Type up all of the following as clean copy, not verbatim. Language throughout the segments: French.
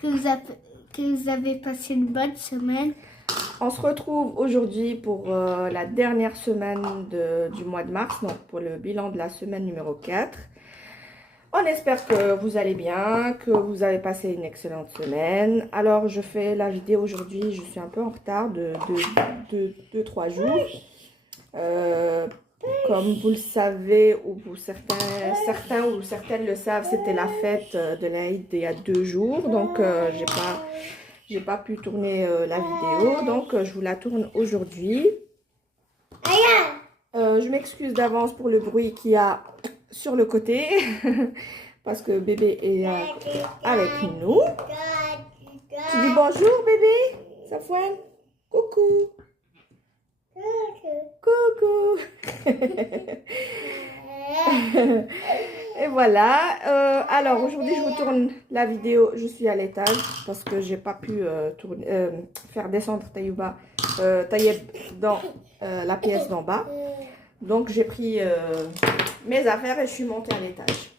que vous avez passé une bonne semaine. On se retrouve aujourd'hui pour la dernière semaine du mois de mars, donc pour le bilan de la semaine numéro 4. On espère que vous allez bien, que vous avez passé une excellente semaine. Alors, je fais la vidéo aujourd'hui, je suis un peu en retard de 2-3 jours. Comme vous le savez, ou certains ou certaines le savent, c'était la fête de l'Aïd il y a 2 jours. Donc, j'ai pas pu tourner la vidéo. Donc, je vous la tourne aujourd'hui. Je m'excuse d'avance pour le bruit qu'il y a sur le côté. Parce que bébé est avec nous. Tu dis bonjour bébé, Safouane. Coucou. Coucou. Et voilà. Alors aujourd'hui je vous tourne la vidéo. Je suis à l'étage parce que j'ai pas pu faire descendre Taïeb dans la pièce d'en bas. Donc j'ai pris mes affaires et je suis montée à l'étage.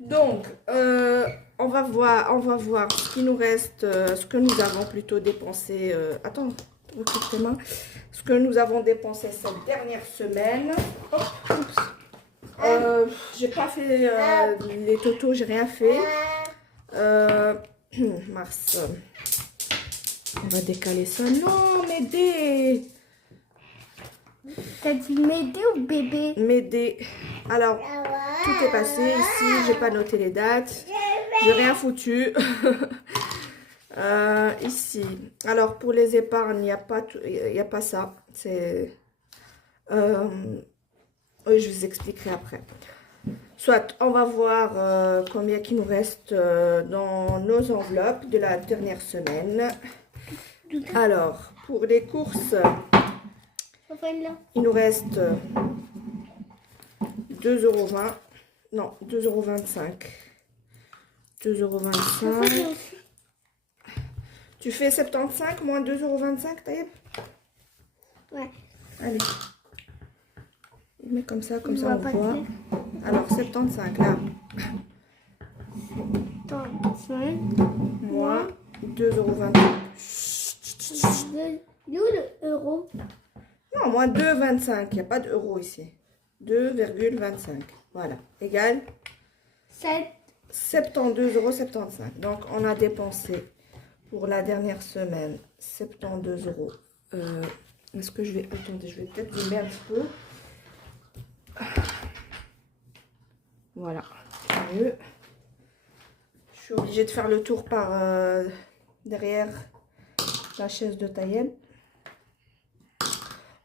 Donc on va voir ce qui nous reste, ce que nous avons plutôt dépensé. Attends, recoupe tes mains. Ce que nous avons dépensé cette dernière semaine. J'ai pas fait les totos, j'ai rien fait. Mars. On va décaler ça. Non, m'aider. T'as dit m'aider ou bébé? M'aider. Alors, tout est passé ici. J'ai pas noté les dates. J'ai rien foutu. Ici. Alors, pour les épargnes, il n'y a pas ça. C'est... oui, je vous expliquerai après. Soit, on va voir combien il nous reste dans nos enveloppes de la dernière semaine. Alors, pour les courses, il nous reste 2,20 €. Non, 2,25 €. 2,25 €. Tu fais 75 moins 2,25 €, Taïeb? Ouais. Allez. Mets comme ça on voit. Alors, 75 là. 75 Moins 2,25 €. Euro. Non, moins 2,25. Il n'y a pas d'euros ici. 2,25. Voilà. Égal 72,75 €. Donc, on a dépensé pour la dernière semaine 72 €. Est-ce que je vais... Attendez, je vais peut-être zoomer un petit peu. Voilà. Mieux. Je suis obligée de faire le tour par derrière la chaise de Taïeb.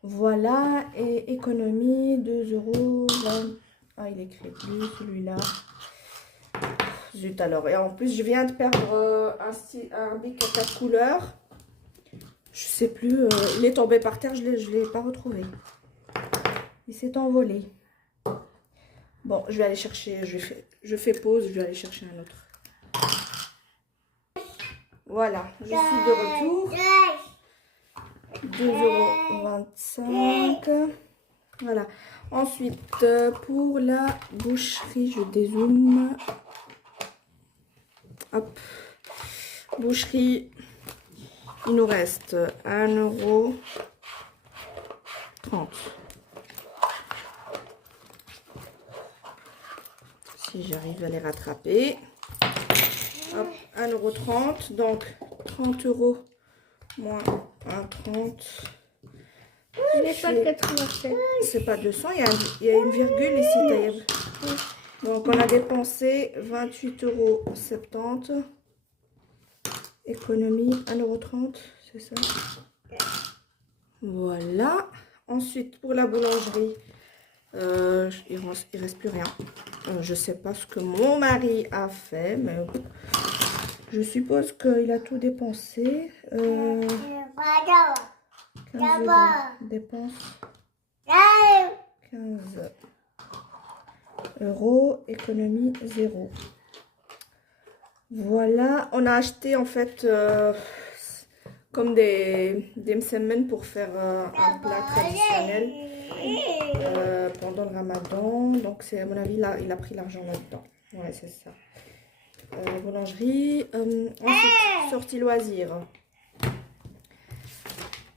Voilà. Et économie 2,20 €. Ah, il écrit plus celui-là. Zut alors. Et en plus, je viens de perdre un bic à 4 couleurs. Je sais plus. Il est tombé par terre. Je l'ai pas retrouvé. Il s'est envolé. Bon, je vais aller chercher. Je fais pause. Je vais aller chercher un autre. Voilà. Je suis de retour. 2,25 €. Voilà. Ensuite, pour la boucherie, je dézoome. Hop. Boucherie, il nous reste 1,30 €. Si j'arrive à les rattraper. Hop, 1,30 €. Donc, 30 € moins 1,30 €. Je n'ai pas 87. C'est pas 200, il y a une virgule ici, Taïeb. Donc, on a dépensé 28,70 €. Économie, 1,30 €, c'est ça. Voilà. Ensuite, pour la boulangerie, il reste plus rien. Je sais pas ce que mon mari a fait, mais je suppose qu'il a tout dépensé. 15 € dépense. 15 €, économie 0. Voilà, on a acheté en fait comme des msemen pour faire un plat traditionnel pendant le ramadan. Donc c'est à mon avis là, il a pris l'argent là-dedans. Ouais, c'est ça. boulangerie. Ensuite, sortie loisirs.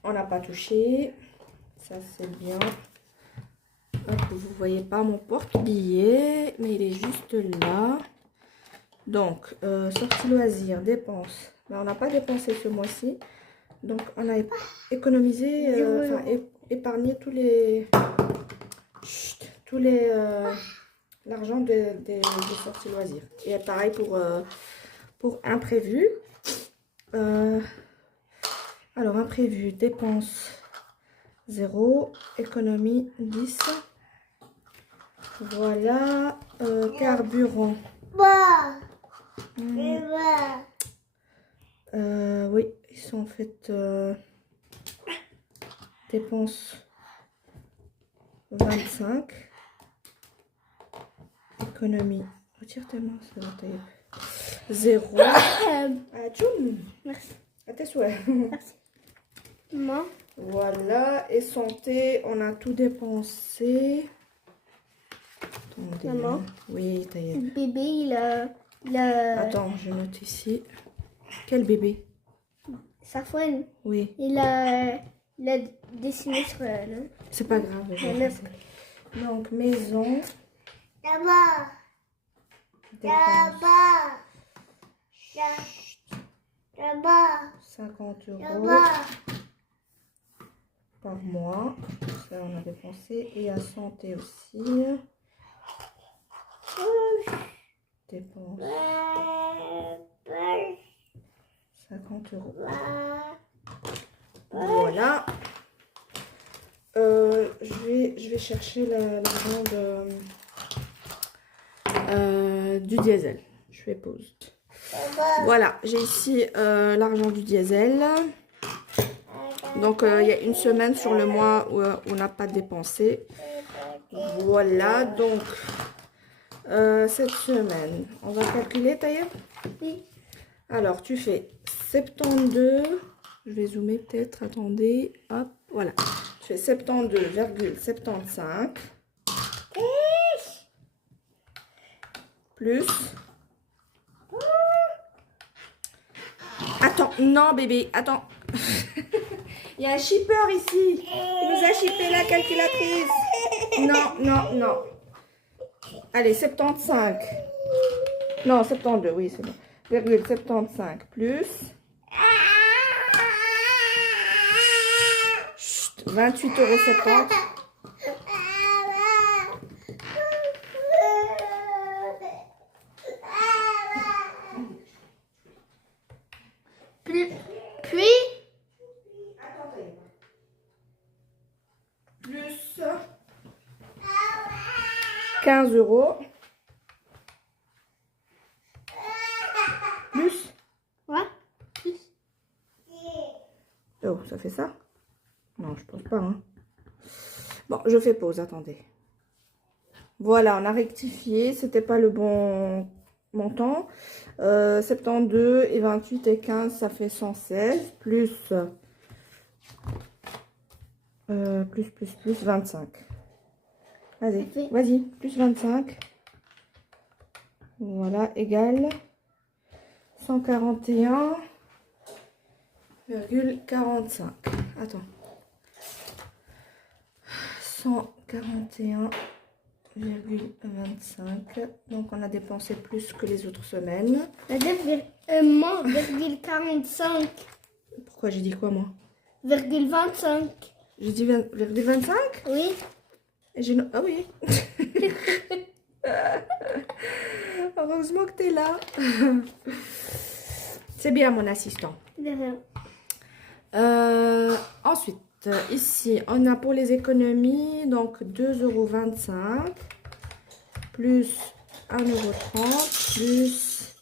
On n'a pas touché. Ça, c'est bien. Hop, vous voyez pas mon porte-billet, mais il est juste là. Donc, sortie loisirs, dépenses. Mais on n'a pas dépensé ce mois-ci. Donc, on a économisé, enfin, épargné l'argent des sorties loisirs. Et pareil pour imprévu. Alors, imprévu, dépenses 0, économie 10. Voilà, carburant. Oui, ils sont en fait dépenses 25. Économie. Retire tes mains, ça va tailler. 0. Tchoum. Merci. À tes souhaits. Merci. Maman. Voilà, et santé, on a tout dépensé. Attendez. Maman. Oui, taillé. Le bébé, il a... Attends, je note ici. Quel bébé? Safouane. Oui. Il a dessiné sur elle. C'est pas grave. Merci. Donc, maison. Là-bas. Dépenses. Là-bas. 50 € Là-bas. par mois. Ça, on a dépensé. Et à santé aussi. Dépenses. 50 €. Voilà. Je vais chercher l'argent du diesel. Je fais pause. Voilà, j'ai ici l'argent du diesel. Donc, il y a une semaine sur le mois où on n'a pas dépensé. Voilà, donc, cette semaine, on va calculer, Taïeb? Oui. Alors, tu fais 72. Je vais zoomer peut-être, attendez. Hop, voilà. Tu fais 72,75. Plus. Attends, non bébé, attends. Il y a un shipper ici. Il nous a shippé la calculatrice. Non, non, non. Allez, 75. Non, 72, oui, c'est bon. Virgule 75 plus. Chut, 28,70 €. Puis Plus 15 €. Plus. ouais. Plus. Oh, ça fait ça? Non, je pense pas. Hein. Bon, je fais pause, attendez. Voilà, on a rectifié. C'était pas le bon montant. 72 et 28 et 15, ça fait 116. Plus 25. Vas-y, vas-y, plus 25. Voilà, égal 141,45. Attends. 141,25. Donc, on a dépensé plus que les autres semaines. Moi, virgule 45. Pourquoi j'ai dit quoi, moi? Virgule 25. J'ai dit virgule 25? Oui. Et j'ai... Ah oui. Heureusement que tu es là. C'est bien, mon assistant. De rien. Ensuite, ici, on a pour les économies, donc 2,25 € plus 1,30 €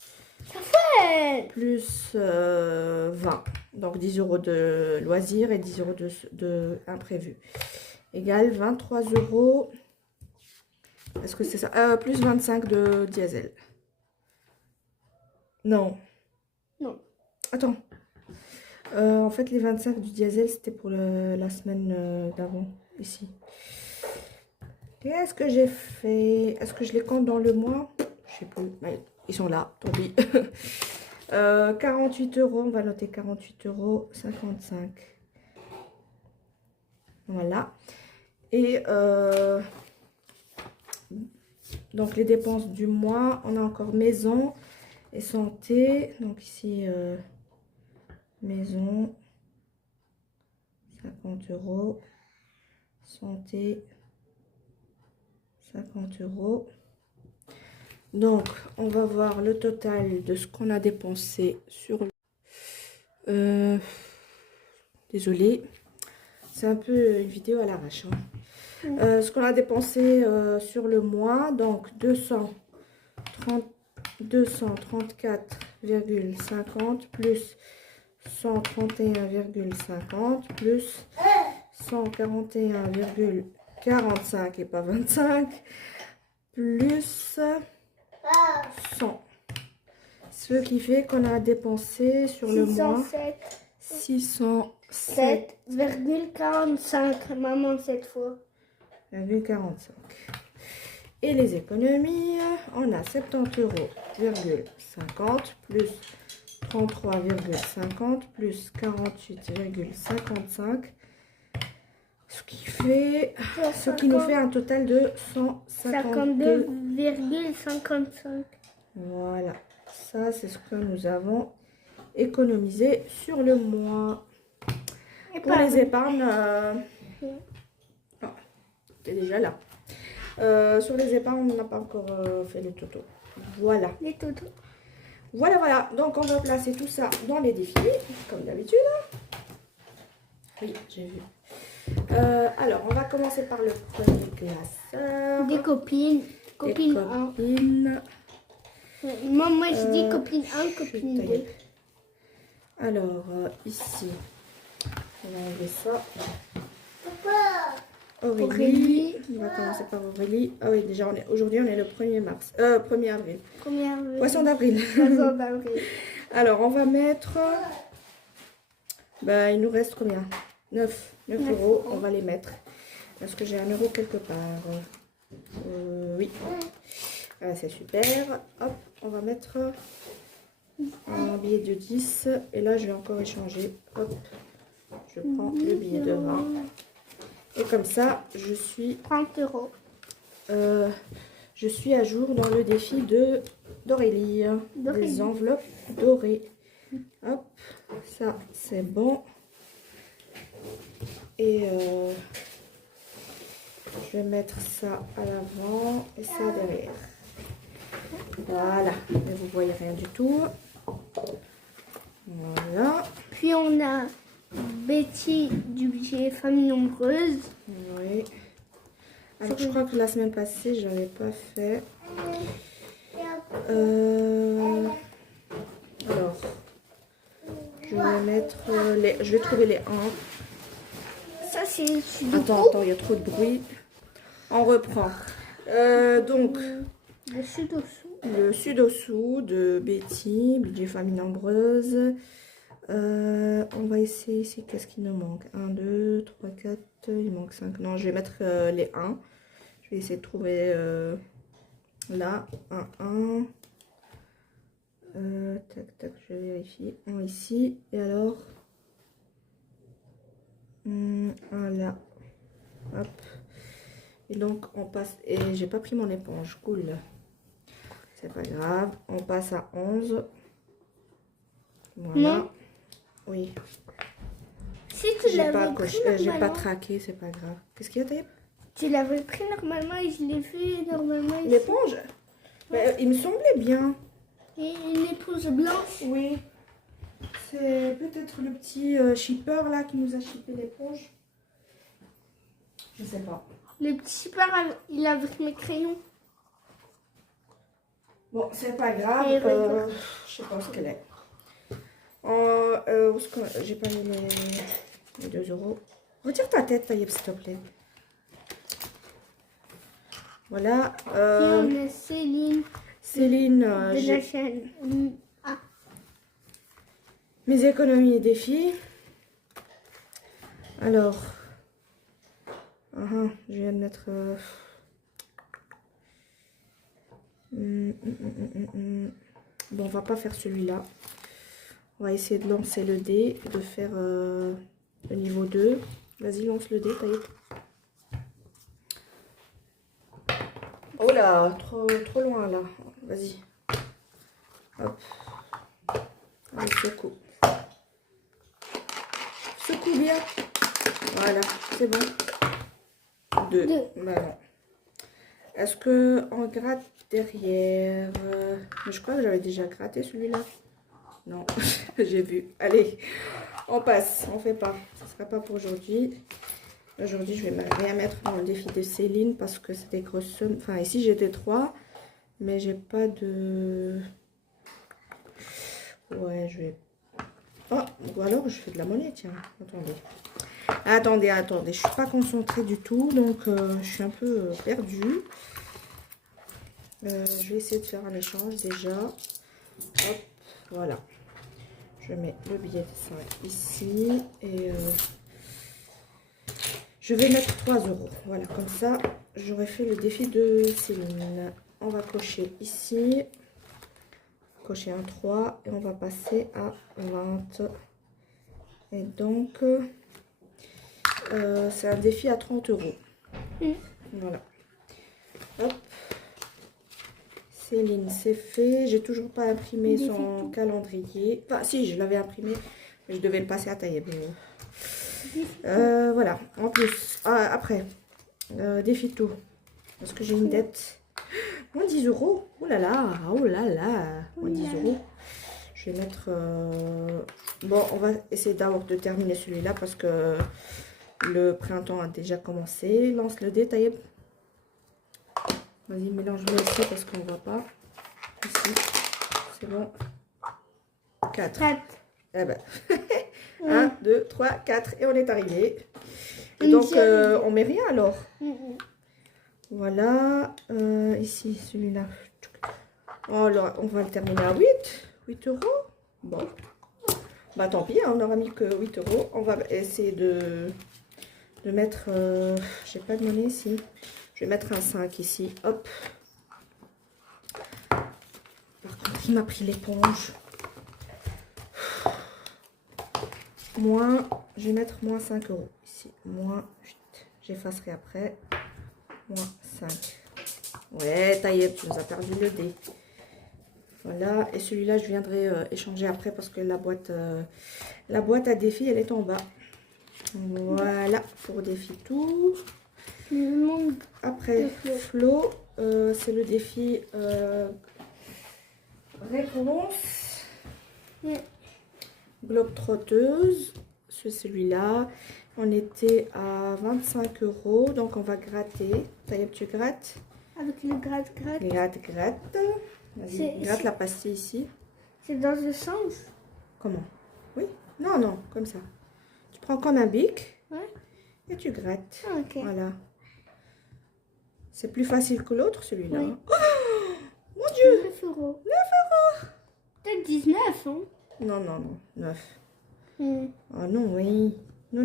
plus 20. Donc 10 € de loisirs et 10 € de imprévu. Égale 23 €. Est-ce que c'est ça? Plus 25 de diesel. Non. Non. Attends. En fait, les 25 du diesel, c'était pour la semaine d'avant, ici. Qu'est-ce que j'ai fait? Est-ce que je les compte dans le mois? Je sais plus. Mais ils sont là, tant pis. 48 euros, on va noter 48 euros 55. Voilà. Et donc les dépenses du mois, on a encore maison et santé. Donc ici, maison, 50 euros. Santé, 50 euros. Donc, on va voir le total de ce qu'on a dépensé sur le... désolée, c'est un peu une vidéo à l'arrache. Hein. Ce qu'on a dépensé sur le mois, donc 234,50 plus 131,50 plus 141,45 et pas 25 plus 100. Ce qui fait qu'on a dépensé sur le mois 607,45. Maman, cette fois. 45. Et les économies, on a 70 euros, 50 plus 33,50 plus 48,55. Ce qui nous fait un total de 152,55. Voilà, ça c'est ce que nous avons économisé sur le mois. Pour les épargnes, c'est déjà là. Sur les épargnes, on n'a pas encore fait le toto. Voilà. Les totos. Voilà, voilà. Donc on va placer tout ça dans les défis, comme d'habitude. Oui, j'ai vu. Alors, on va commencer par le premier classeur. Des copines. Copine 1. Moi, je dis copine 1, copine 2. Alors, ici, on va enlever ça. Aurélie. On va commencer par Aurélie. Ah oui, déjà, aujourd'hui, on est le 1er mars. 1er avril. Poisson d'avril. Poisson d'avril. Alors, on va mettre... Bah, il nous reste combien? 9 euros. On va les mettre. Parce que j'ai 1 euro quelque part. Oui. Ah, c'est super. Hop, on va mettre un billet de 10. Et là, je vais encore échanger. Hop, je prends le billet de 20. Et comme ça, je suis 30 euros. Je suis à jour dans le défi d'Aurélie. Des enveloppes dorées. Hop, ça c'est bon. Et je vais mettre ça à l'avant et ça derrière. Voilà, mais vous voyez rien du tout. Voilà. Puis on a Betty du budget famille nombreuse. Oui. Alors je crois que la semaine passée, je n'avais pas fait. Alors, je vais mettre je vais trouver les 1. Ça c'est Attends, il y a trop de bruit. On reprend. Donc, le sud-dessous. Le sud-dessous de Betty, budget famille nombreuse. On va essayer ici, qu'est-ce qui nous manque? 1, 2, 3, 4, il manque 5. Non, je vais mettre les 1. Je vais essayer de trouver là, 1. Tac, tac, je vérifie. 1 ici. Et alors, 1 là. Hop. Et donc, on passe. Et j'ai pas pris mon éponge. Cool. C'est pas grave. On passe à 11. Voilà. Non. Oui. Si tu l'avais pris J'ai pas normalement. traqué, c'est pas grave. Qu'est-ce qu'il y a, Taïeb? Tu l'avais pris normalement et je l'ai fait normalement ici. L'éponge? Ben, il me semblait bien. Et une éponge blanche. Oui. C'est peut-être le petit shipper là qui nous a shippé l'éponge. Je sais pas. Le petit super, il a avec mes crayons. Bon, c'est pas grave. Et regarde. Je sais pas où ce qu'elle est. J'ai pas mis les 2 euros. Retire ta tête, Taïeb, s'il te plaît. Voilà. Et on a Céline Céline, de la chaîne. Ah. mes économies et défis. Alors, je viens de mettre Bon, on va pas faire celui-là. On va essayer de lancer le dé, de faire le niveau 2. Vas-y, lance le dé, Taïeb. Oh là, trop loin là. Vas-y. Hop. Allez, secoue. Secoue bien. Voilà, c'est bon. 2. Bah non. Est-ce que on gratte derrière? Je crois que j'avais déjà gratté celui-là. Non, j'ai vu. Allez, on passe. On fait pas. Ce sera pas pour aujourd'hui. Aujourd'hui, je vais rien mettre dans le défi de Céline parce que c'est des grosses sommes. Enfin, ici, j'étais 3. Mais j'ai pas de... Ouais, je vais... Oh, ou alors je fais de la monnaie, tiens. Attendez. Je suis pas concentrée du tout, donc je suis un peu perdue. Je vais essayer de faire un échange déjà. Hop, voilà. Je mets le billet de 5 ici. Et je vais mettre 3 €. Voilà, comme ça, j'aurai fait le défi de Céline. On va cocher ici. Cocher un 3 et on va passer à 20. Et donc, c'est un défi à 30 €. Voilà. Hop. Céline, c'est fait. J'ai toujours pas imprimé son calendrier. Enfin, si, je l'avais imprimé, mais je devais le passer à tailler. Voilà. En plus, après, défi tout. Parce que j'ai une dette. Moins 10 €. Oh là là, moins 10 €. Je vais mettre... Bon, on va essayer d'abord de terminer celui-là parce que le printemps a déjà commencé. Lance le dé, Taïeb. Vas-y, mélange-le ici parce qu'on ne voit pas. Ici, c'est bon. 4. Eh ben. 1, 2, 3, 4. Et on est arrivé. Et donc, on met rien alors. Voilà. Ici, celui-là. Oh là, on va le terminer à 8 €. Bon. Bah tant pis, hein, on aura mis que 8 €. On va essayer de mettre... j'ai pas de monnaie ici. Je vais mettre un 5 ici. Hop. Par contre, il m'a pris l'éponge. Moins... Je vais mettre moins 5 € ici. Moins... J'effacerai après. Moins 5. Ouais, Taïeb, tu nous as perdu le dé. Voilà, et celui-là, je viendrai échanger après parce que la boîte à défi, elle est en bas. Voilà, pour défi tout. Après, Flo, c'est le défi réponse. Globe trotteuse, c'est celui-là. On était à 25 €, donc on va gratter. Taïeb, tu grattes? Avec le gratte-gratte. Gratte. Vas-y, gratte la pastille ici. C'est dans ce sens? Comment? Oui? Non, comme ça. Tu prends comme un bic. Ouais. Et tu grattes. Ah, ok. Voilà. C'est plus facile que l'autre, celui-là. Oui. Oh, mon Dieu! 9 €. 9 €. Peut-être 19, hein? Non, 9. Mm. Oh non, oui. Non.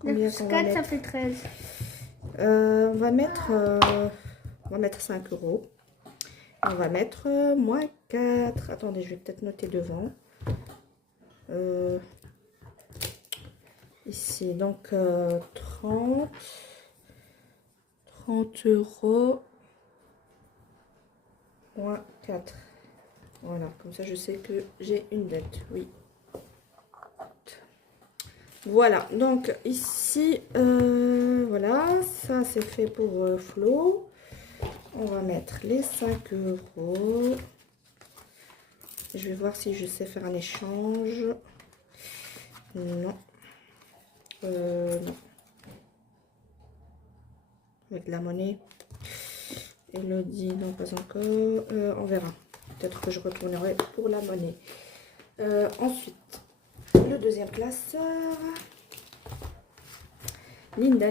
Combien qu'on va 4, mettre? ça fait 13. On va mettre 5 €. On va mettre moins 4. Attendez, je vais peut-être noter devant. Ici, donc 30 € moins 4. Voilà, comme ça je sais que j'ai une dette. Oui. Voilà, donc ici, voilà, ça c'est fait pour Flo. On va mettre les 5 €. Je vais voir si je sais faire un échange. Non. Non. Avec la monnaie. Elodie, non, pas encore. On verra. Peut-être que je retournerai pour la monnaie. Ensuite, le deuxième classeur. Linda.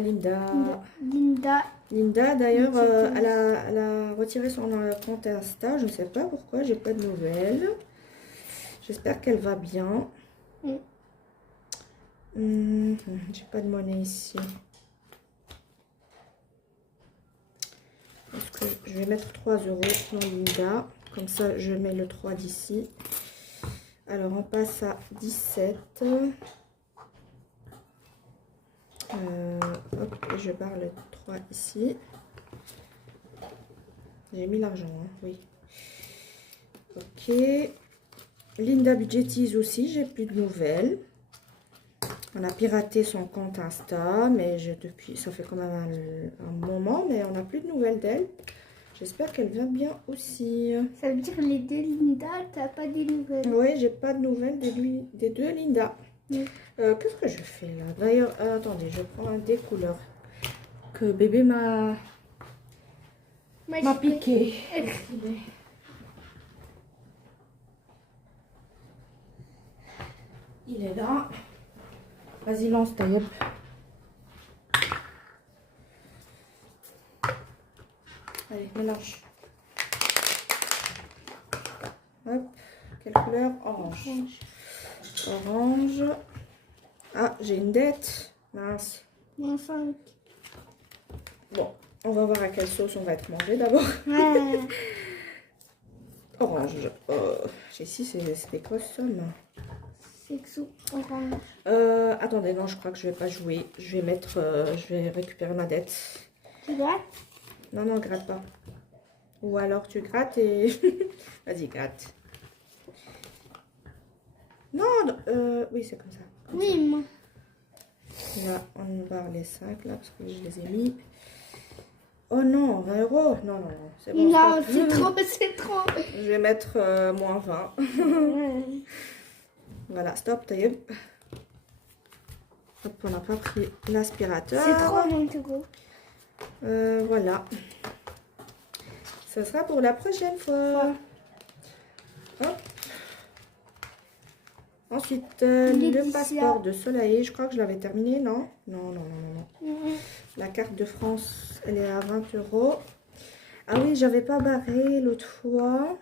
Linda, d'ailleurs, elle a retiré son compte Insta. Je ne sais pas pourquoi, j'ai pas de nouvelles. J'espère qu'elle va bien. J'ai pas de monnaie ici. Est-ce que je vais mettre 3 € dans Linda. Comme ça, je mets le 3 d'ici. Alors, on passe à 17. Hop, et je barre le 3 ici. J'ai mis l'argent, hein, oui. Ok. Linda Budgetise aussi, j'ai plus de nouvelles. On a piraté son compte Insta, mais depuis, ça fait quand même un moment, mais on n'a plus de nouvelles d'elle. J'espère qu'elle va bien aussi. Ça veut dire les deux Linda, t'as pas des nouvelles? Oui, j'ai pas de nouvelles des deux Linda. Mm. Qu'est-ce que je fais là? D'ailleurs, attendez, je prends des couleurs que bébé m'a piqué. Il est là. Vas-y, lance ta yep. Allez, mélange. Hop. Quelle couleur? Orange. Orange. Ah, j'ai une dette. Mince. Moins 5. Bon, on va voir à quelle sauce on va être mangé d'abord. Ouais. Orange. J'ai ici, c'est des grosses sommes. C'est sous orange. Attendez, non, je crois que je vais pas jouer. Je vais mettre, je vais récupérer ma dette. Tu grattes? Non, non, gratte pas. Ou alors tu grattes et... Vas-y, gratte. Non, oui, c'est comme ça. Oui, moi. Là, on barre les 5, là, parce que je les ai mis. Oh non, 20 €. Non, non, non, c'est bon. Non, stop. c'est trop, c'est trop. Je vais mettre moins 20. Ouais. Voilà, stop, taille. Hop, on n'a pas pris l'aspirateur. C'est trop, 20 €. Voilà. Ce sera pour la prochaine fois. Hop. Ensuite, le Laetitia. passeport de Soleil. Je crois que je l'avais terminé, non? Non, non, non, non, non. Mhm. La carte de France, elle est à 20 €. Ah oui, j'avais pas barré l'autre fois.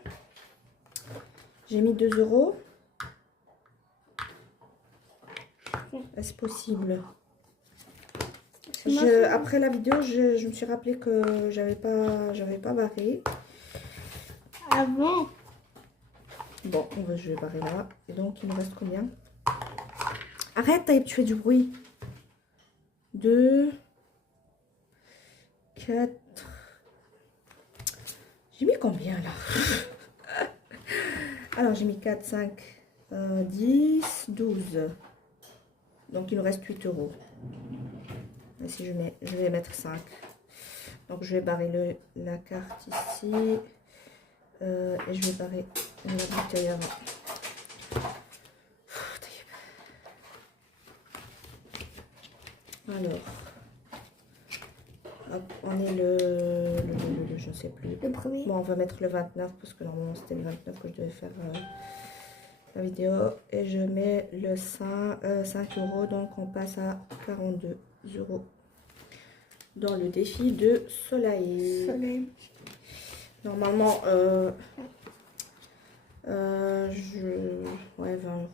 J'ai mis 2 €. Est-ce possible? Après la vidéo, je me suis rappelé que j'avais pas barré. Avant. Bon, je vais barrer là. Et donc, il me reste combien? Arrête, Taïb, tu fais du bruit. 2, 4. J'ai mis combien là? Alors, j'ai mis 4, 5, 10, 12. Donc, il nous reste 8 €. Et si je vais mettre 5. Donc, je vais barrer la carte ici. Et je vais barrer la bouteille avant. Alors, hop, on est je ne sais plus. Le premier. Bon, on va mettre le 29 parce que normalement c'était le 29 que je devais faire la vidéo. Et je mets le 5 €, donc on passe à 42 € dans le défi de Soleil. Normalement, ouais, 20 €.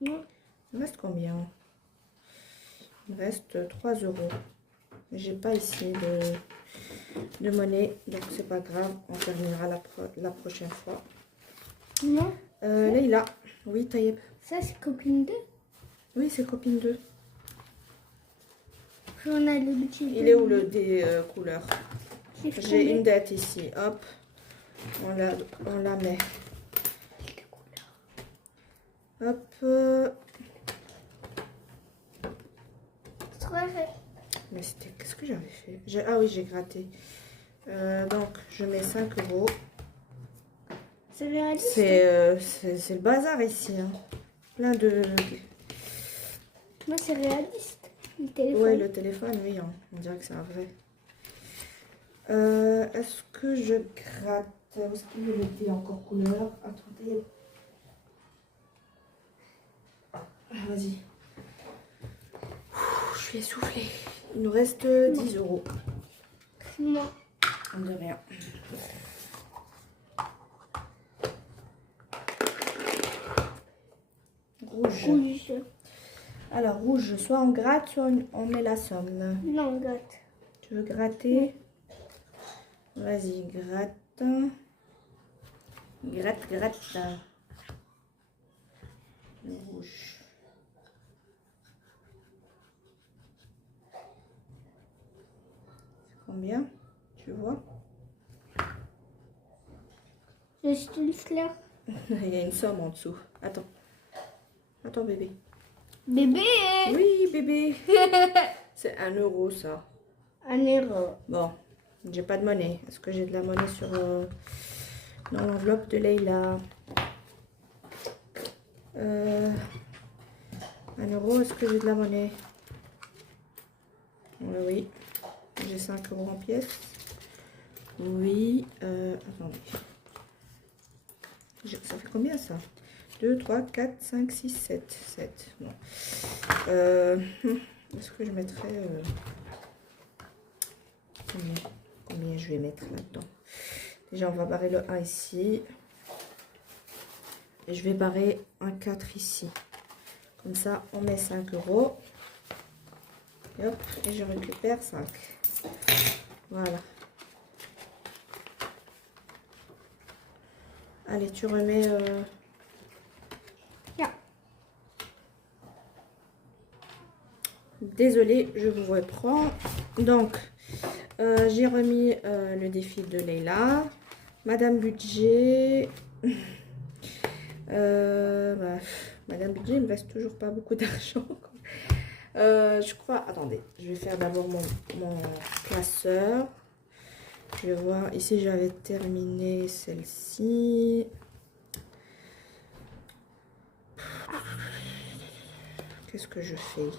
Non. Il me reste combien? Il me reste 3 €. J'ai pas ici de monnaie, donc c'est pas grave. On terminera la prochaine fois. Non. Leïla. Oui, Taïeb. Ça, c'est copine 2. Oui, c'est copine 2. On a le petit. Il est où le des couleurs? J'ai J'ai une dette ici. Hop. On la met. Hop. Mais c'était... Qu'est-ce que j'avais fait? Ah oui, j'ai gratté. Donc, je mets 5 €. C'est réaliste. C'est le bazar ici. Hein. Plein de... Moi, c'est réaliste. Le téléphone. Ouais, le téléphone, oui. Hein. On dirait que c'est un vrai. Est-ce que je gratte? Où est-ce qu'il était encore couleur? Attendez. Vas-y. Je suis essoufflée. Il nous reste 10 €. Non. De rien. Rouge. Alors, rouge, soit on gratte, soit on met la somme. Non, on gratte. Tu veux gratter? Vas-y, gratte. Gratte, gratte. Le rouge. C'est combien? Tu vois? Je suis là. Il y a une somme en dessous. Attends. Attends, bébé. Bébé! Oui, bébé. C'est 1 euro, ça. 1 euro. Bon, j'ai pas de monnaie. Est-ce que j'ai de la monnaie sur dans l'enveloppe de Leïla? 1 euro, est-ce que j'ai de la monnaie? Oui. J'ai 5 euros en pièces. Oui. Attendez. Ça fait combien ça? 2, 3, 4, 5, 6, 7. 7. Non. Est-ce que je mettrais... Combien je vais mettre là-dedans? Déjà, on va barrer le 1 ici. Et je vais barrer un 4 ici. Comme ça, on met 5 euros. Et hop, et je récupère 5. Voilà. Allez, tu remets... Yeah. Désolée, je vous reprends. Donc, j'ai remis le défi de Leïla. Madame Budget. Madame Budget, il me reste toujours pas beaucoup d'argent. Je crois... Attendez, je vais faire d'abord mon classeur. Je vais voir. Ici, j'avais terminé celle-ci. Qu'est-ce que je fais?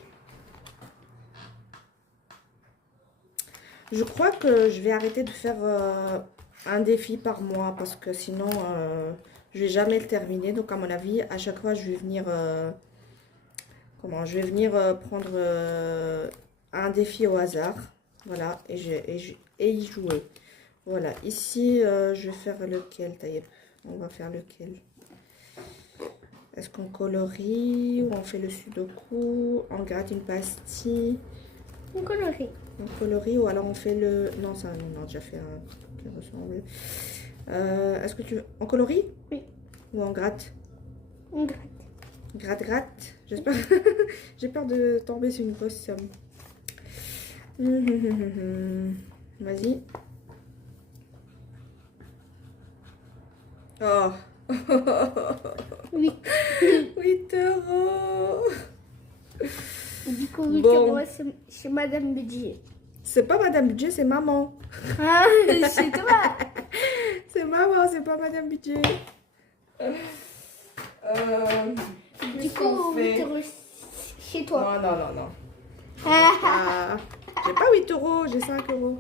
Je crois que je vais arrêter de faire un défi par mois parce que sinon, je vais jamais le terminer. Donc, à mon avis, à chaque fois, je vais venir... Je vais venir prendre un défi au hasard. Voilà, et y jouer. Voilà, ici, je vais faire lequel, Taïeb? On va faire lequel? Est-ce qu'on colorie ou on fait le sudoku? On gratte une pastille? On colorie. On colorie ou alors on fait le... Non, ça, on a déjà fait un qui ressemble. Est-ce que tu veux... On colorie? Oui. Ou on gratte? On gratte. Gratte, gratte. J'espère... J'ai peur de tomber sur une grosse somme. Vas-y. Oh. 8. 8 euros. Du coup, 8 Bon. euros, c'est Madame Budget. C'est pas Madame Budget, c'est maman. Ah, c'est toi. C'est maman, c'est pas Madame Budget. Du coup, 8 euros chez toi. Non, non, non, non. Ah, Ah, j'ai pas 8 euros, j'ai 5 euros.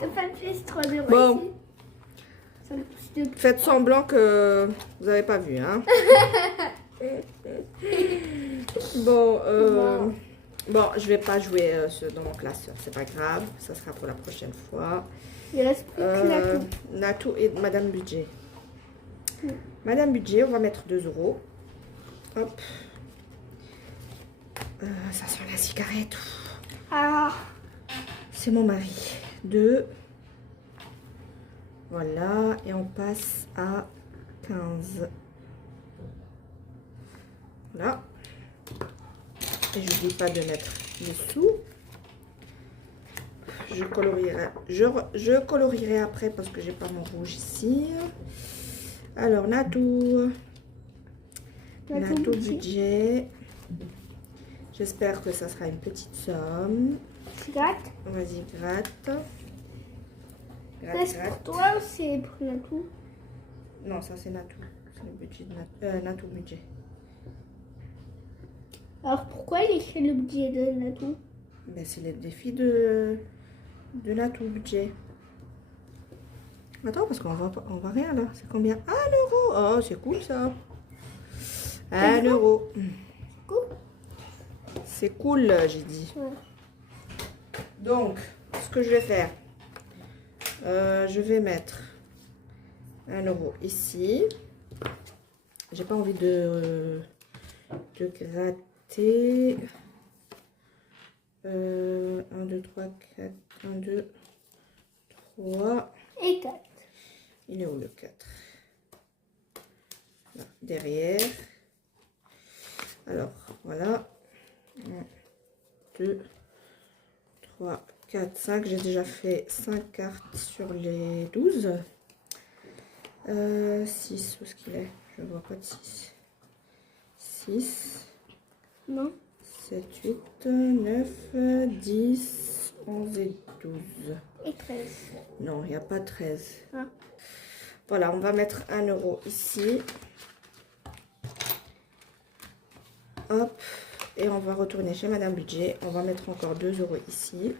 t'as pas plus 3 euros Bon. ici. Ça me pousse de... Faites semblant que vous avez pas vu, hein. Bon, bon, je vais pas jouer dans mon classeur, c'est pas grave, ça sera pour la prochaine fois. Il reste plus que Natou. Natou et Madame Budget. Madame Budget, on va mettre 2 euros. Hop. Ça sent la cigarette. Ah, C'est mon mari. 2. Voilà, et on passe à 15. Voilà. Et je n'oublie pas de mettre les sous. Je colorierai, je colorierai après parce que j'ai pas mon rouge ici. Alors, Natou. Natou budget. J'espère que ça sera une petite somme. tu grattes. Vas-y, gratte. C'est pour toi ou c'est pour Natou? Non, ça c'est Natou. C'est le budget de Natou budget. Alors pourquoi il écrit le budget de Natou? Ben, c'est le défi de Natou budget. Attends, parce qu'on voit rien là. C'est combien? 1 euro. Oh, c'est cool ça. 1 euro. Cool. C'est cool, j'ai dit. Ouais. Donc, ce que je vais faire, je vais mettre 1 euro ici. J'ai pas envie de gratter. 1, 2, 3, 4. 1, 2, 3. Et 4. Il est où le 4? Là, derrière. Alors, voilà. 1, 2, 3, 4, 5. J'ai déjà fait 5 cartes sur les 12. 6, où est-ce qu'il est? Je ne vois pas de 6. 6. Non. 7, 8, 9, 10, 11 et 12. Et 13. Non, il n'y a pas 13. Ah. Voilà, on va mettre 1 euro ici. Hop. Et on va retourner chez Madame Budget. On va mettre encore 2 euros ici.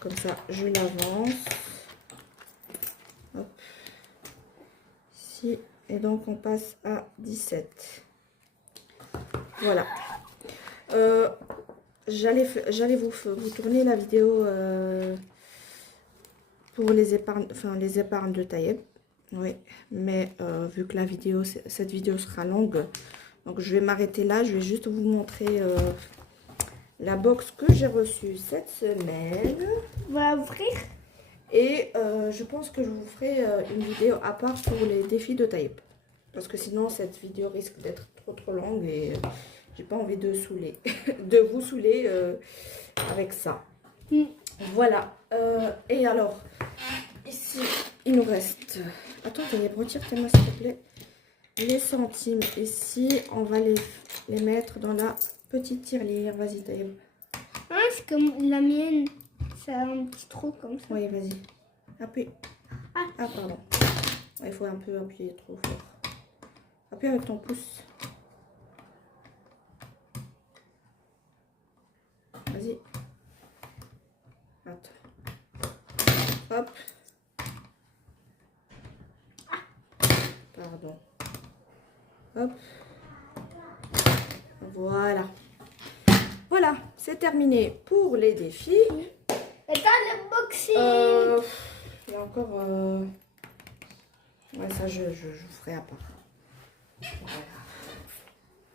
Comme ça, je l'avance. Hop. Ici. Et donc, on passe à 17. Voilà. J'allais vous tourner la vidéo pour les épargnes de Taïeb. Oui, mais vu que cette vidéo sera longue, donc je vais m'arrêter là. Je vais juste vous montrer la box que j'ai reçue cette semaine. On va ouvrir. Et je pense que je vous ferai une vidéo à part pour les défis de Taïeb. Parce que sinon, cette vidéo risque d'être trop longue et j'ai pas envie de saouler, de vous saouler avec ça. Voilà. Et alors, ici, il nous reste... Attends, Taïeb, retire-moi s'il te plaît. Les centimes ici, on va les mettre dans la petite tirelire. Vas-y, Taïeb. Ah, c'est comme la mienne. Ça a un petit trou comme ça. Oui, vas-y. Appuie. Ah, Pardon. Il faut un peu appuyer trop fort. Appuie avec ton pouce. Vas-y. Attends. Hop. Pardon. Hop. Voilà. Voilà, c'est terminé pour les défis. et t'as l'unboxing. Il y a encore... Ouais, ça, je ferai à part. Voilà.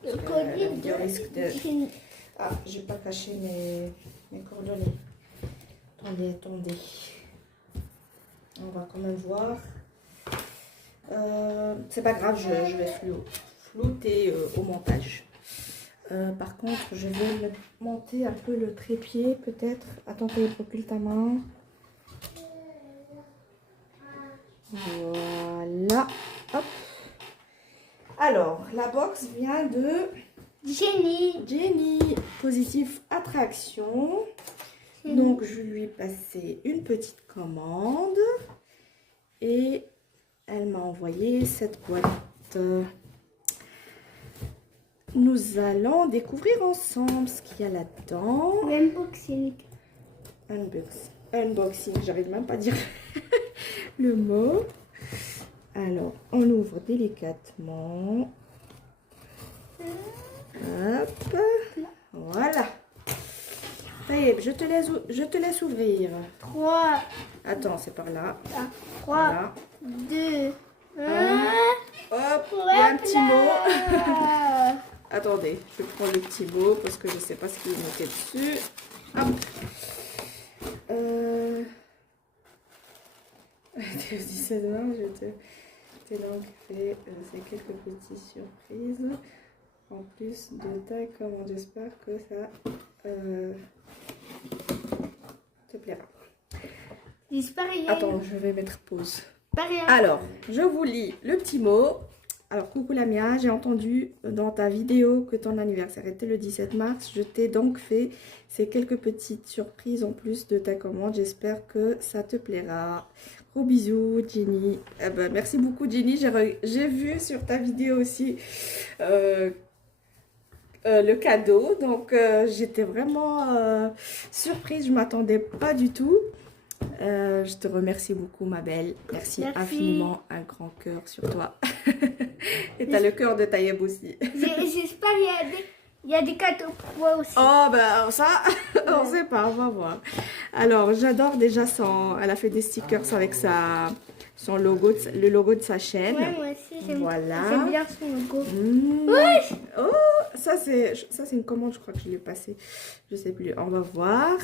Le Parce que collier la vidéo risque de... de... Ah, j'ai pas caché mes coordonnées. Attendez. On va quand même voir. C'est pas grave, je vais flouter au montage. Par contre, je vais monter un peu le trépied, peut-être. Attends, recule ta main. Voilà. Hop. Alors, la box vient de Jenny. Positive Attraction. Donc, je lui ai passé une petite commande. Et elle m'a envoyé cette boîte. Nous allons découvrir ensemble ce qu'il y a là-dedans. L'unboxing. Unboxing, j'arrive même pas à dire le mot. Alors, on ouvre délicatement. Hop. Voilà. Taïeb, je te laisse ouvrir. 3. Attends, c'est par là. 3, Voilà. 2, 1. Hop, il y a un petit mot. Attendez, je prends le petit mot parce que je ne sais pas ce qu'il est noté dessus. Hop. 17 mars, t'ai donc fait quelques petites surprises. En plus de ta commande, j'espère que ça te plaira. J'espère qu'il y a Attends, je vais mettre pause. pas rien. Alors, je vous lis le petit mot. Alors, coucou Lamia, j'ai entendu dans ta vidéo que ton anniversaire était le 17 mars. Je t'ai donc fait ces quelques petites surprises en plus de ta commande. J'espère que ça te plaira. Gros bisous, Jenny. Eh ben, merci beaucoup, Jenny. J'ai vu sur ta vidéo aussi le cadeau. Donc, j'étais vraiment surprise. Je ne m'attendais pas du tout. Je te remercie beaucoup, ma belle. Merci infiniment. Un grand cœur sur toi. Et tu as le cœur de Taïeb aussi. J'espère qu'il y a des cadeaux pour moi aussi. Oh, ben ça, on sait pas, on va voir. Alors, j'adore déjà elle a fait des stickers avec son logo, le logo de sa chaîne. Ouais, moi aussi Voilà. J'aime bien son logo. Oh, ça c'est une commande, je crois que je l'ai passée. Je sais plus. On va voir.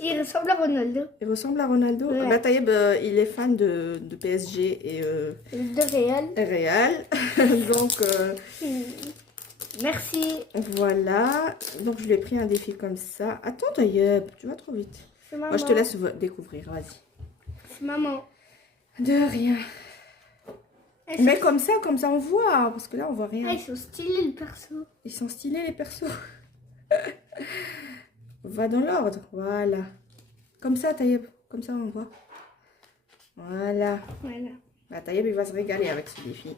Il ressemble à Ronaldo. Il ressemble à Ronaldo. Ouais. Bah, Taïeb, il est fan de PSG et De Real. Real. Donc Merci. voilà. Donc je lui ai pris un défi comme ça. Attends Taïeb, tu vas trop vite. C'est maman. Moi je te laisse découvrir, vas-y. C'est maman. De rien. Mais comme ça on voit, parce que là on voit rien. Ah, ils sont stylés le perso. Ils sont stylés les persos. Va dans l'ordre, voilà. Comme ça Taïeb, comme ça on voit. Voilà. Voilà. Bah, Taïeb il va se régaler avec ce défi.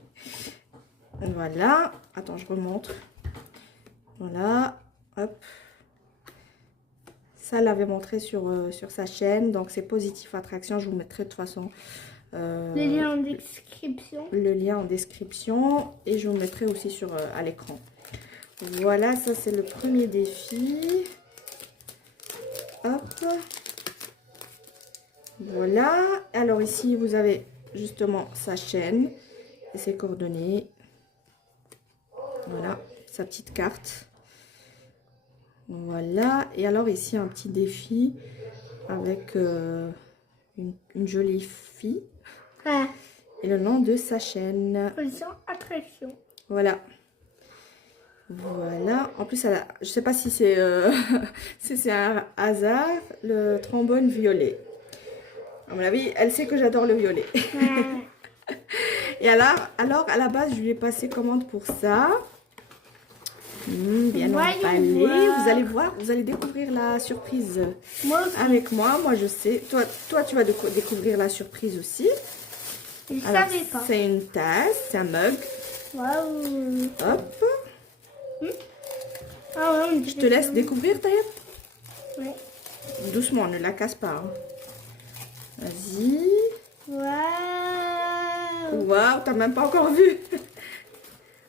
Voilà. Attends, je remonte. Voilà. Hop. Ça l'avait montré sur sa chaîne. Donc c'est Positive Attraction. Je vous mettrai de toute façon Le lien en description. le lien en description. Et je vous mettrai aussi à l'écran. Voilà, ça c'est le premier défi. Hop. Voilà. Alors ici vous avez justement sa chaîne et ses coordonnées. Voilà, sa petite carte. Voilà. Et alors ici un petit défi avec une jolie fille. Ah, Et le nom de sa chaîne. position attraction. Voilà. Voilà. En plus, je sais pas si c'est si c'est un hasard, le trombone violet. À mon avis, elle sait que j'adore le violet. Ouais. Et alors, à la base, je lui ai passé commande pour ça. Bien Voyons emballé. voir. Vous allez voir, vous allez découvrir la surprise Moi aussi. avec moi. Moi, je sais. Toi tu vas découvrir la surprise aussi. Je ne Alors, savais pas. c'est une tasse, c'est un mug. Waouh. Hop. Ah ouais, Je te laisse découvrir, Taïeb. Ouais. Doucement, ne la casse pas. Hein. Vas-y. Waouh. Waouh, t'as même pas encore vu.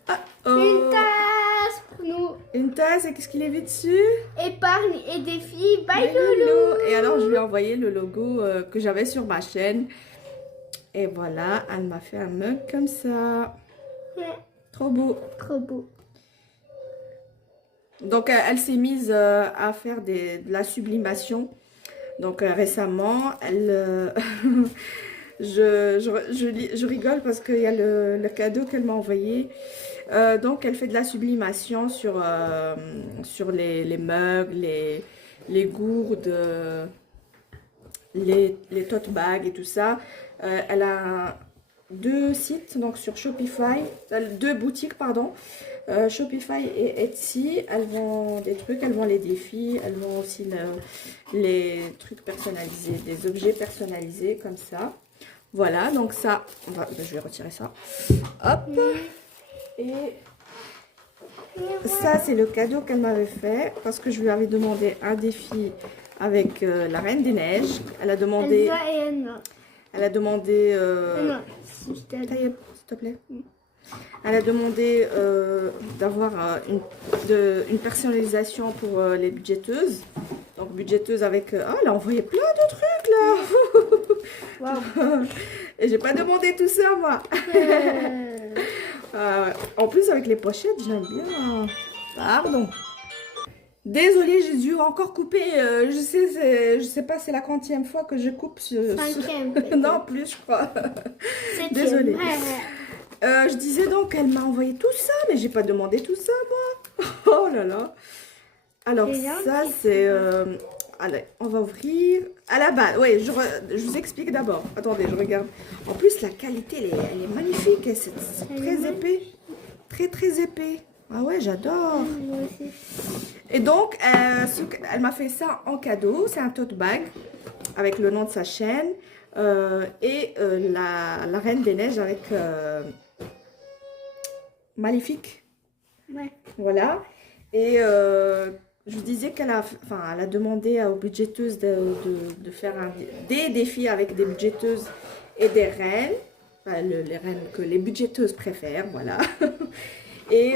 Ah, oh. Une tasse pour nous. Une tasse, et qu'est-ce qu'il est vu dessus? Épargne et défi. Bye Bye, Loulou. Loulou. Et alors, je lui ai envoyé le logo que j'avais sur ma chaîne. Et voilà, elle m'a fait un mug comme ça. Ouais. Trop beau. Trop beau. Donc, elle s'est mise à faire de la sublimation. Donc, récemment, elle... je rigole parce qu'il y a le cadeau qu'elle m'a envoyé. Donc, elle fait de la sublimation sur les mugs, les gourdes, les tote bags et tout ça. Elle a deux sites, donc sur Shopify, deux boutiques, pardon. Shopify et Etsy, elles vendent des trucs, elles vendent les défis, elles vendent aussi les trucs personnalisés, des objets personnalisés comme ça. Voilà, donc ça, je vais retirer ça. Hop. Et ça, c'est le cadeau qu'elle m'avait fait parce que je lui avais demandé un défi avec la Reine des Neiges. Elle a demandé... Elsa et Anna. Elle a demandé... Anna, si je t'ai Taïeb, s'il te plaît. Elle a demandé d'avoir une personnalisation pour les budgéteuses. Donc budgéteuse avec... oh, elle a envoyé plein de trucs là. Waouh. Et j'ai pas demandé tout ça moi. En plus avec les pochettes, j'aime bien. Pardon. Désolée, j'ai dû encore couper. Je sais pas, c'est la 40e fois que je coupe ce... Cinquième. Non, plus je crois. Septième. Désolée. Ouais. Je disais donc, elle m'a envoyé tout ça, mais j'ai pas demandé tout ça, moi. Oh là là. Alors, ça, c'est... allez, on va ouvrir. À la base, oui, je vous explique d'abord. Attendez, je regarde. En plus, la qualité, elle est magnifique. C'est très épais. Très, très épais. Ah ouais, j'adore. Moi aussi. Et donc, elle m'a fait ça en cadeau. C'est un tote bag avec le nom de sa chaîne. Et la Reine des Neiges avec Maléfique. Ouais. Voilà. Et je vous disais qu'elle a demandé aux budgéteuses de faire des défis avec des budgéteuses et des reines. Enfin, les reines que les budgéteuses préfèrent, voilà. Et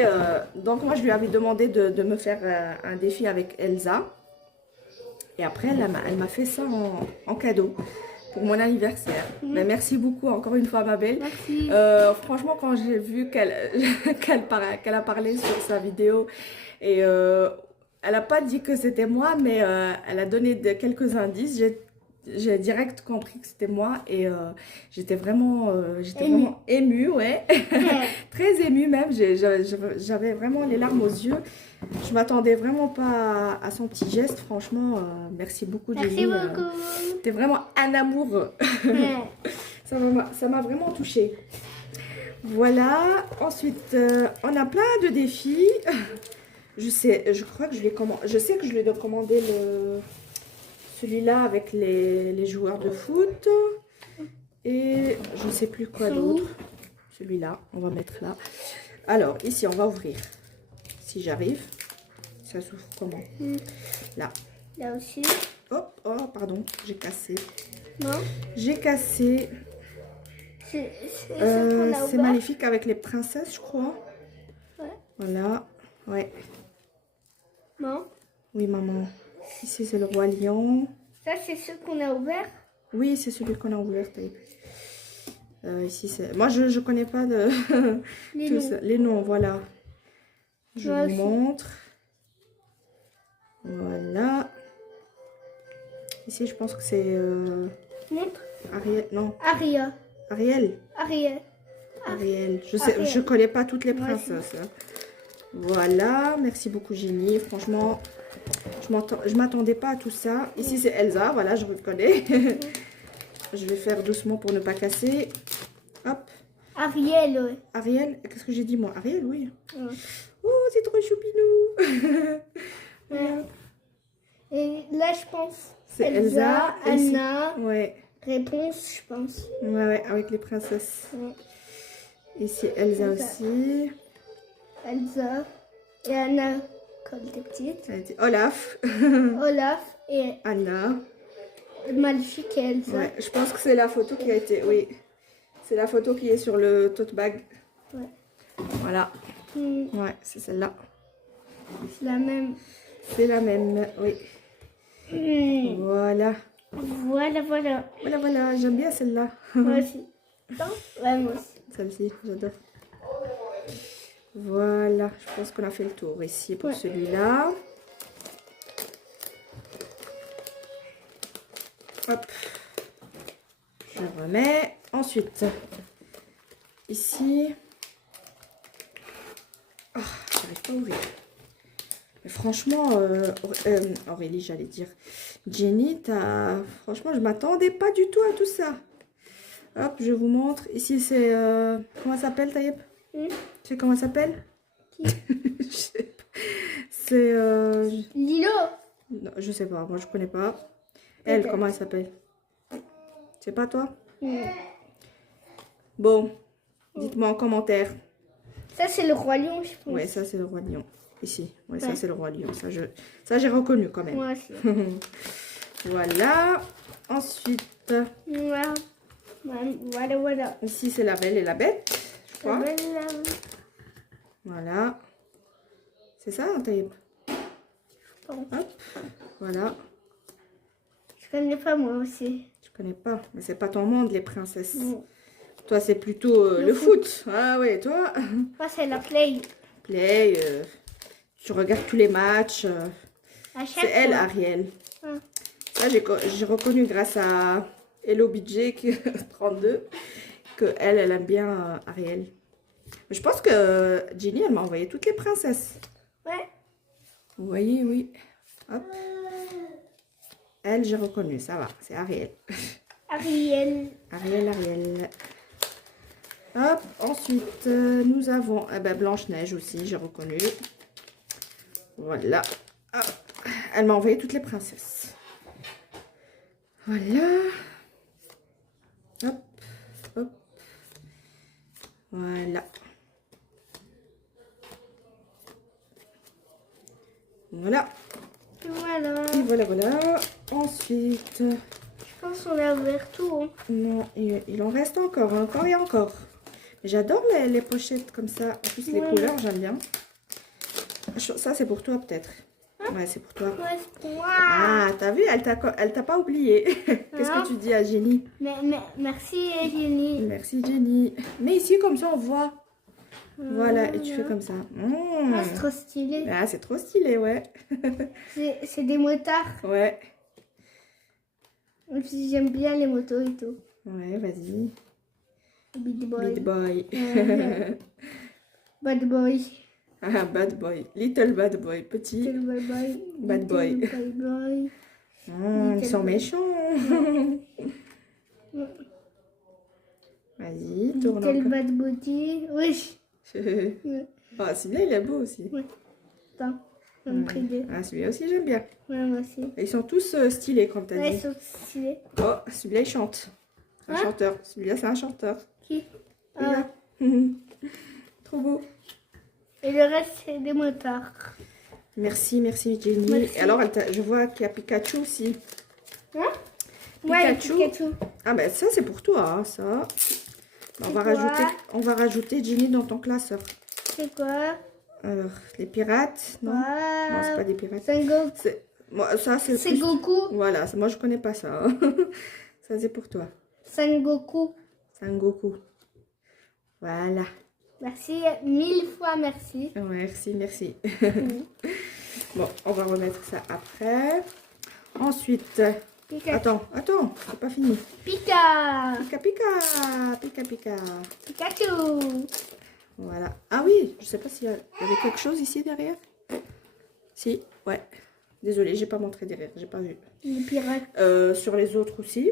donc moi je lui avais demandé de me faire un défi avec Elsa. Et après elle m'a fait ça en cadeau. pour mon anniversaire. Mais merci beaucoup encore une fois, ma belle. Merci. Franchement, quand j'ai vu qu'elle qu'elle a parlé sur sa vidéo et elle n'a pas dit que c'était moi, mais elle a donné quelques indices. J'ai direct compris que c'était moi et j'étais vraiment émue, ouais. Très émue même. J'avais vraiment les larmes aux yeux. Je m'attendais vraiment pas à son petit geste. Franchement, merci beaucoup, Merci Jenny. beaucoup. T'es vraiment un amour. Ça m'a vraiment touchée. Voilà. Ensuite, on a plein de défis. Je crois que je vais commander. Je sais que je lui ai commandé celui-là avec les joueurs de foot. Et je ne sais plus quoi d'autre. Celui-là, on va mettre là. Alors, ici, on va ouvrir. Si j'arrive. Ça s'ouvre comment? Là. Là aussi. Hop, oh, pardon, j'ai cassé. Non. J'ai cassé. C'est ce qu'on a ouvert. Maléfique avec les princesses, je crois. Ouais. Voilà. Ouais. Non. Oui, maman. Ici, c'est le roi lion. Ça, c'est ce qu'on a ouvert. Oui, c'est celui qu'on a ouvert. Ici, c'est... Moi, je ne connais pas de... Les tout noms. ça. Les noms, voilà. Je Moi vous aussi. montre. Voilà. Ici, je pense que c'est... Montre. Ariel. Non, Aria. Ariel. Ariel. Ariel. Ariel. Je connais pas toutes les Moi aussi. princesses. Hein. Voilà. Merci beaucoup, Jenny. Franchement, je m'attendais pas à tout ça. Ici, c'est Elsa. Voilà, je reconnais. Je vais faire doucement pour ne pas casser. Hop. Ariel, ouais. Ariel. Qu'est-ce que j'ai dit, moi? Ariel, oui. Ouais. Oh, c'est trop choupinou. Ouais. Et là, je pense. C'est Elsa. Et ici- Anna. Ouais. Réponse, je pense. Ouais, avec les princesses. Ouais. Ici, Elsa Elsa. aussi. Elsa. Et Anna, quand elle était petite. Elle dit Olaf. Olaf et Anna. Maléfique et Elsa. Ouais, je pense que c'est la photo qui a été... Oui. C'est la photo qui est sur le tote bag. Ouais. Voilà. Hmm, Ouais, c'est celle-là. c'est la même. C'est la même, oui. Hmm, Voilà. voilà, voilà. Voilà, voilà. J'aime bien celle-là. Moi aussi. Non? Ouais, moi aussi. Celle-ci, j'adore. Voilà. Je pense qu'on a fait le tour ici pour Ouais. celui-là. Hop. Je remets. Ensuite, ici. Ah, j'arrive pas à ouvrir. Mais franchement, Aurélie, j'allais dire. Jenny, franchement, je m'attendais pas du tout à tout ça. Hop, je vous montre. Ici, c'est... Comment ça s'appelle, Taïeb? Hmm? Tu sais comment ça s'appelle? Qui? Je sais pas. C'est... Lilo. non, je sais pas, moi je connais pas. Elle, Peut-être. comment elle s'appelle? C'est pas toi? Hmm. Bon, dites-moi en commentaire. Ça, c'est le roi lion, je pense. Ouais, ça c'est le roi lion. Ici, ouais, ça Ouais. c'est le roi lion. Ça j'ai reconnu quand même. Moi aussi. Voilà. Ensuite, Voilà. Voilà, voilà. ici c'est la belle et la bête, je crois. Voilà. Voilà. C'est ça, hein, Taïeb? Bon. Hop. Voilà. Je connais pas moi aussi. Je connais pas, mais c'est pas ton monde, les princesses. Non. Toi, c'est plutôt Le le foot. Ah ouais, toi, Moi, c'est la play. play, tu regardes tous les matchs. À chaque C'est elle, fois. Ariel. Ah. Ça, j'ai reconnu grâce à Hello BJ 32 que elle aime bien Ariel. Mais je pense que Jenny, elle m'a envoyé toutes les princesses. Ouais. Vous voyez, oui. Hop. Elle, j'ai reconnu, ça va, c'est Ariel. Ariel. Ariel. Hop, ensuite, nous avons Blanche-Neige aussi, j'ai reconnu. Voilà. Hop. Elle m'a envoyé toutes les princesses. Voilà. Hop, hop. Voilà. Voilà. Voilà. Et voilà. Ensuite, Je pense qu'on a ouvert tout. Hein. non, il en reste encore et encore. J'adore les pochettes comme ça. En plus, les Ouais. couleurs, j'aime bien. Ça, c'est pour toi, peut-être. Ouais, c'est pour toi. Ouais, c'est pour moi. Ah, t'as vu, elle t'a pas oublié. Qu'est-ce Hein? que tu dis à Jenny? Merci, Jenny. Merci Jenny. Mais ici, comme ça, on voit. Voilà, et tu fais comme ça. Ah, c'est trop stylé. Ah, c'est trop stylé, ouais. C'est des motards. Ouais. J'aime bien les motos et tout. Ouais, vas-y. Bad boy. Bad boy. Bad boy. Ah, bad boy. Little bad boy. Petit. Little bad boy. Bad boy. Little bad boy. Ils sont méchants. Vas-y, tourne Little encore. bad body. Oui. Ah, celui-là, il est beau aussi. Oui. Attends, j'en ai pris deux. Ah, celui-là aussi, j'aime bien. Ouais, moi aussi. Ils sont tous stylés, comme t'as Ouais, dit. ils sont stylés. Oh, celui-là, il chante. Un Hein? chanteur. Celui-là, c'est un chanteur. Qui? Celui-là. Trop beau. Et le reste, c'est des motards. Merci, merci Jenny. Merci. Et alors, je vois qu'il y a Pikachu aussi. Hein? Ouais, Pikachu. Pikachu. Ah ben ça, c'est pour toi, hein, ça. C'est quoi? On va rajouter Jenny dans ton classeur. C'est quoi? Alors, les pirates, non? Non, c'est pas des pirates. Sengoku. Moi, ça, c'est C'est plus... Goku. Voilà, moi, je connais pas ça. Hein. Ça, c'est pour toi. Sengoku. Sangoku. Voilà. Merci, 1000 fois merci. Merci, merci. Bon, on va remettre ça après. Ensuite, Pika. attends, c'est pas fini. Pika. Pika, pika, pika, pika. Pikachu. Voilà. Ah oui, je sais pas s'il y avait quelque chose ici derrière. Si, ouais. Désolée, j'ai pas montré derrière, j'ai pas vu. Les pirates. Sur les autres aussi.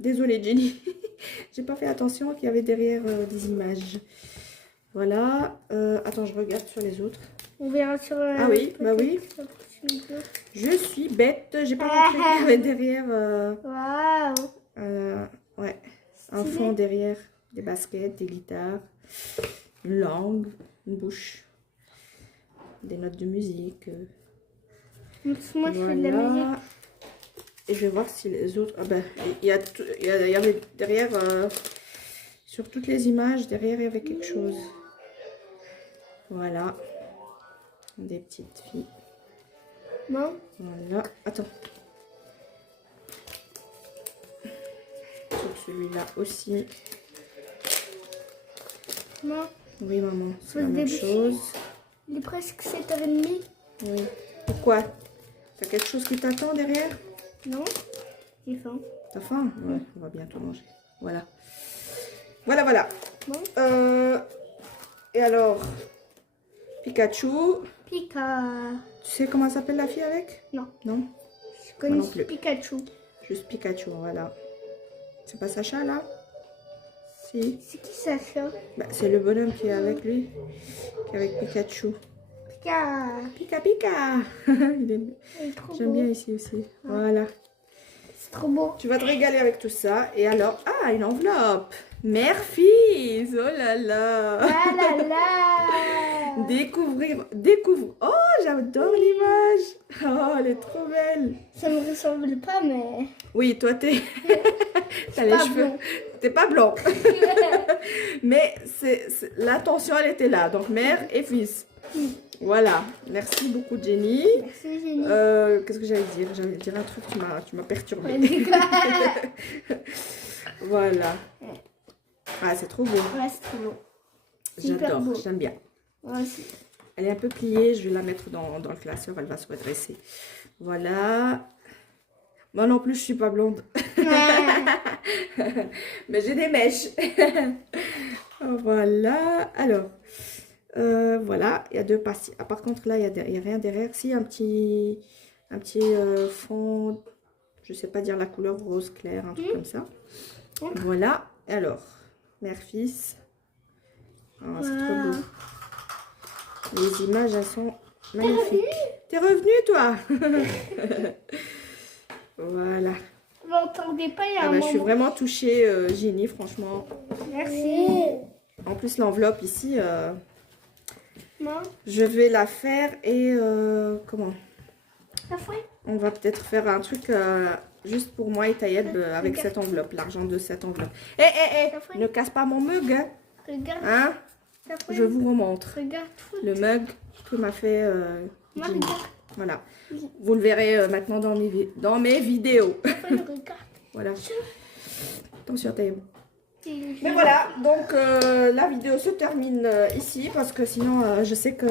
Désolée, Jenny. J'ai pas fait attention qu'il y avait derrière des images. Voilà. Attends, je regarde sur les autres. On verra sur Ah oui, bah oui. Je suis bête. J'ai pas montré qu'il y avait derrière. Waouh. Ouais. Un fond derrière. Des baskets, des guitares. Une langue. Une bouche. Des notes de musique. Moi, je fais de la musique. Et je vais voir si les autres... Ah ben, il y avait derrière... sur toutes les images, derrière, il y avait quelque chose. Voilà. Des petites filles. Non. Voilà. Attends. Sur celui-là aussi. Non. Oui, maman, c'est Faut la se même dépêcher. chose. Il est presque 7h30. Oui. Pourquoi? T'as quelque chose qui t'attend derrière? Non. J'ai faim. T'as faim? Ouais, on va bientôt manger. Voilà. Voilà, voilà. Bon. Et alors, Pikachu. Pika. Tu sais comment s'appelle la fille avec? Non. Non? Je connais non plus. Pikachu. Juste Pikachu, voilà. C'est pas Sacha là? Si. C'est qui Sacha? Bah, c'est le bonhomme qui est avec lui. Qui est avec Pikachu. Pika. Pika Pika. Il est trop beau. J'aime bien ici aussi. Voilà. C'est trop beau. Tu vas te régaler avec tout ça. Et alors, ah, une enveloppe. Mère-fils. Oh là là. Ah là là. Découvre. Oh, j'adore l'image. Oh, elle est trop belle. Ça me ressemble pas, mais... Oui, toi, t'as les pas cheveux. blond. T'es pas blanc. Mais l'intention, elle était là. Donc, mère et fils. Voilà. Merci beaucoup, Jenny. Merci, Jenny. Qu'est-ce que j'allais dire? J'allais dire un truc, tu m'as perturbée. Ouais, Voilà. Ah, c'est trop beau. c'est trop beau. Super J'adore, beau. j'aime bien. Moi aussi. Elle est un peu pliée, je vais la mettre dans le classeur, elle va se redresser. Voilà. Moi non plus, je suis pas blonde. Mais j'ai des mèches. Voilà. Alors, voilà, il y a deux pastilles. Ah, par contre, là, il y a rien derrière. Si, un petit fond, je sais pas dire la couleur, rose clair, un truc comme ça. Voilà. Alors, mère-fils. Oh, c'est trop beau. Les images, elles sont magnifiques. T'es revenu, toi? Voilà. Je m'entendais pas il y a un Je moment. suis vraiment touchée, Jenny, franchement. Merci. En plus, l'enveloppe ici, Non. je vais la faire et comment? Ça fait. On va peut-être faire un truc juste pour moi et Taïeb avec cette enveloppe, l'argent de cette enveloppe. Ne casse pas mon mug, hein? Regarde. Hein? Ça fait. Je vous remontre Regarde. le mug que m'a fait Moi, Jenny. regarde. Voilà. Vous le verrez maintenant dans mes vidéos. Papa, le regarde. Voilà. Attention, Taïeb. Mais voilà, donc la vidéo se termine ici parce que sinon je sais que...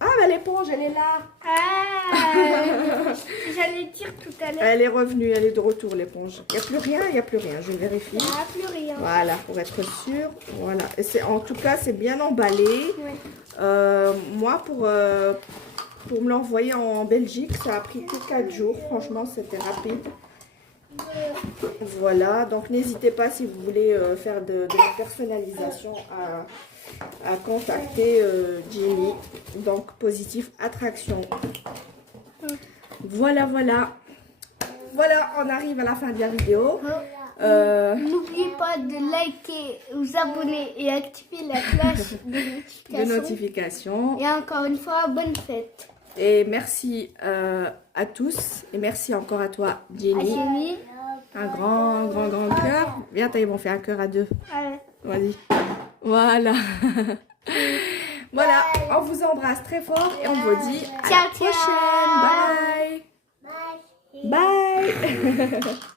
Ah, mais l'éponge, elle est là. Ah, j'allais dire tout à l'heure. Elle est revenue, elle est de retour, l'éponge. Il n'y a plus rien, il n'y a plus rien. Je vérifie. Il n'y a plus rien. Voilà, pour être sûr. Voilà. Et en tout cas, c'est bien emballé. Ouais. Moi, pour me l'envoyer en Belgique, ça a pris que 4 jours. Franchement, c'était rapide. Voilà, donc n'hésitez pas si vous voulez faire de la personnalisation à contacter Jimmy, donc Positive Attraction. Voilà, on arrive à la fin de la vidéo. N'oubliez pas de liker, vous abonner et activer la cloche de notification. Et encore une fois, bonne fête. Et merci à tous. Et merci encore à toi, Jenny. Un grand cœur. Viens, Taïeb, on fait un cœur à deux. Vas-y. Voilà. Voilà, on vous embrasse très fort et on vous dit à la prochaine. Bye. Bye.